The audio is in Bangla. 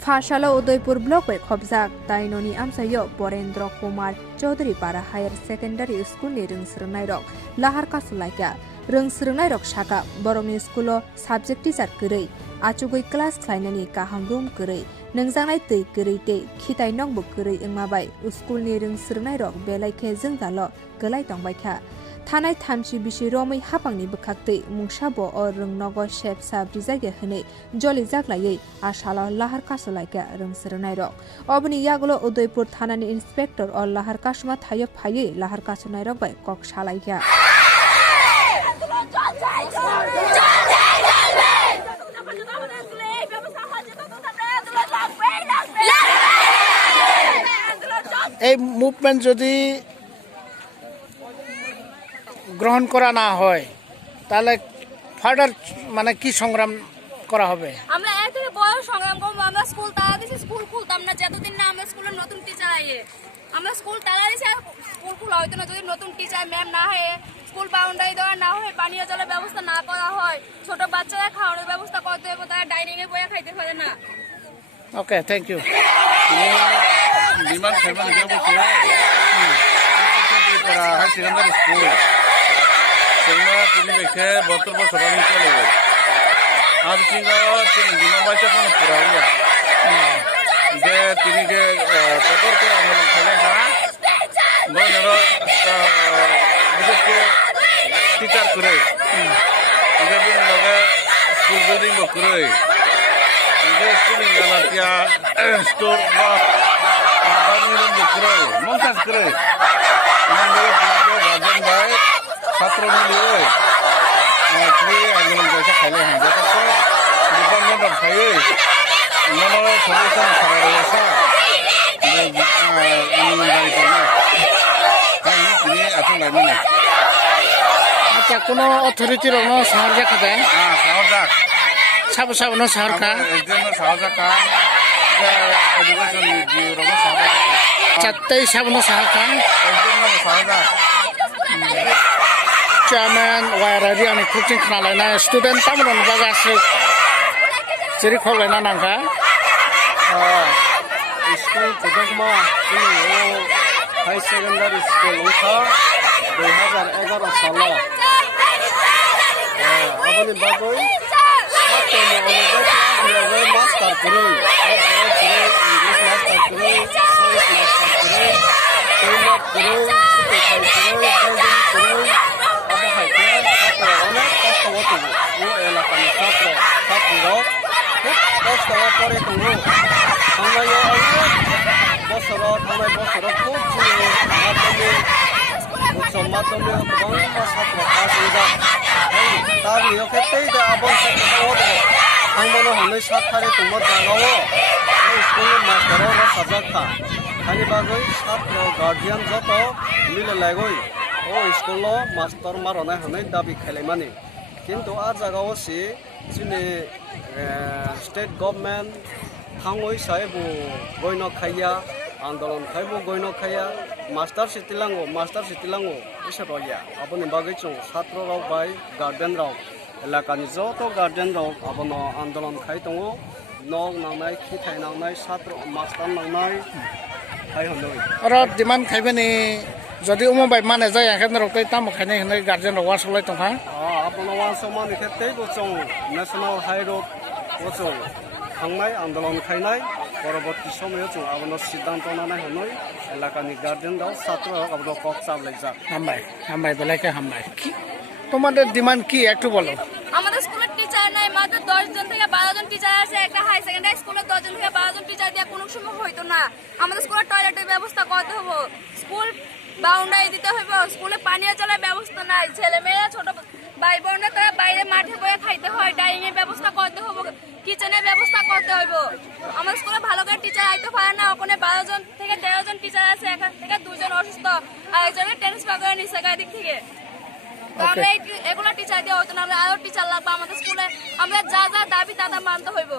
Phashalo Udaipur block by Khobjak Tainoni Amsayo Parendra Kumar Chaudhary Para Higher Secondary School ni Rungsrungnai rok lahar kasulaikha Rungsrungnai rok saka Borokni School subject teacher kwrwi achugui class khlainani kaham room kwrwi nungjangnai tui kwrwi tei khitai nongbo kwrwi wngmabai school ni rungsrungnai rok belaikhe jwngjalo glai tongbaikha Thanai thamchi bisi romai hapangni bwkhaktwi mungsabo o rungnogo shep sab rijage hwnwi joli jaglaiwi asalo lahar kasulaikha rungsrungnai rok oboni yagulo Udaipur thanani inspector o lahar kasuma thayo phaiwi lahar kasunai rok bai kok salaikha এই মুভমেন্ট যদি গ্রহণ করা না হয় তাহলে ফার্দার মানে কি সংগ্রাম করা হবে? আমরা এর থেকে বড় সংগ্রাম করব। আমরা স্কুল তালা দিছি, স্কুল খুলতাম না যতদিন না আমরা স্কুলের নতুন টিচার আইয়ে। আমরা স্কুল তালা দিছি, স্কুল খোলা হইতো না যদি নতুন টিচার ম্যাম না হয়, স্কুল বাউন্ডারি দেওয়া না হয়, পানীয় জলের ব্যবস্থা না করা হয়, ছোট বাচ্চারা খাওয়ানোর ব্যবস্থা করতে হবে, তারা ডাইনিং এ বসে খাইতে পারে না। ওকে, থ্যাংক ইউ। ডিমান্ড খাইবান যাবো ত্রিপুরা হাই সেকেন্ডারি স্কুল সেগুলো তিনি দেখে 72 বছর আমি চলে যাই আর তিনি ডিমান্ড বাইসা কোনো পুরা হইয়া যে তিনি যে কতরকে আন্দোলন খেলেন হ্যাঁ বইনেরও বিশেষ করে টিচার করে যেদিন লগে স্কুল বিল্ডিং করে যে স্কুলিং গালাতিয়া স্টোর বা করে মঞ্চাস করে গার্জেন ভাই ছাত্র মিলিয়ে আন্দোলন পয়সা খাইলে হ্যাঁ যাতে ডিপার্টমেন্ট অফ খাইয়ে মনে সলিউশন খাবার আসা আন্দোলন গাড়ি করলে হ্যাঁ তিনি এখন লাগবে না আচ্ছা কোনো অথরিটির শহর দেখা দেন? হ্যাঁ শহর যাক সাবো সাবো শহর কা একজন শহর যাকা এডুকেশন বিউরো শহর চারটাই সাবনো শহর কা একজন শহর যাক chairman wairari ani coaching khnalaina student tamron baga asuk chiri kholaina nangka school Phiyokna high secondary school उनका 2011 साल अपनी बागोई मास्टर करे इंग्लिश मास्टर करे साइंस मास्टर करे टेलर करे অনেক কষ্ট হতো ও এলাকার ছাত্র ছাত্রীরাও খুব কষ্ট করে তবু থানায় থানায় বছর খুব মাধ্যমে গোबां ছাত্র পাস হয়ে दा बेयाव खेबसे आबुं सेक्टराव थांबानो हनै सातथारि तुंबो जागावो स्कुल मास्टाराव साजाखा हानि बागै छात्र गार्जियान जत मिलायलायगै ओ स्कुल मास्टर मारनाय हनै दाबि खालायमानि किन्तु आ जागाव सि जोंनि स्टेट गभर्नमेन्ट थाङै साहेब गयन खाया आन्दोलन खायबो गयन खाया मास्टार सिटिलाङो इसोर रया आबनि बागै जों छात्र राव बाय गार्डेन राव एलाकानि जत गार्डेन राव आबनो आन्दोलन खाय दङ नग नांनाय खिथाय नांनाय छात्र मास्टार नांनाय खाय हनै र डिमान्ड खायबनि যদি উমবাই মানে যায় এখানে রকতে তাম খাইনে হनै গার্জেন রাव वासलाय दंहा आबनो वासो माने खेबसे जों नेशनल हाई रोड जों थांनाय आन्दोलन खायनाय পরবর্তী সময়ে जों आबनो सिद्धांत नानाय हनै এলাকাनि गार्डेन राव छात्र आबनो কক চাবলাই যা হামবাই বেলাকে হামবাই তোমাদের ডিমান্ড কি একটু বলো? আমাদের স্কুলের টিচার নাই, মাত্র 10 জন থেকে 12 জন টিচার আছে। একটা হাই সেকেন্ডারি স্কুলে 10 জন থেকে 12 জন টিচার দিয়ে কোনো সময় হইতো না। আমাদের স্কুলের টয়লেটের ব্যবস্থা করতে হবে, স্কুল বাউন্ডারি দিতে হবে, স্কুলে পানীয় জলের ব্যবস্থা নাই, ছেলে মেয়েরা ছোট ভাই বোনরা তারা বাইরে মাঠে বসে খাইতে হয়, ডাইনিং এর ব্যবস্থা করতে হবে, কিচেনের ব্যবস্থা করতে হবে। আমাদের স্কুলে ভালো করে টিচার আইতে পারে না, ওখানে 12 জন থেকে 13 জন টিচার আছে, এখান থেকে 2 জন অসুস্থ আর একজনের ট্রান্সফার করে নিছে গাড়ি থেকে। আমরা এগুলো টিচার দিয়ে হতো না, আমরা আরো টিচার লাগবে আমাদের স্কুলে। আমরা যা যা দাবি তা মানতে হইব।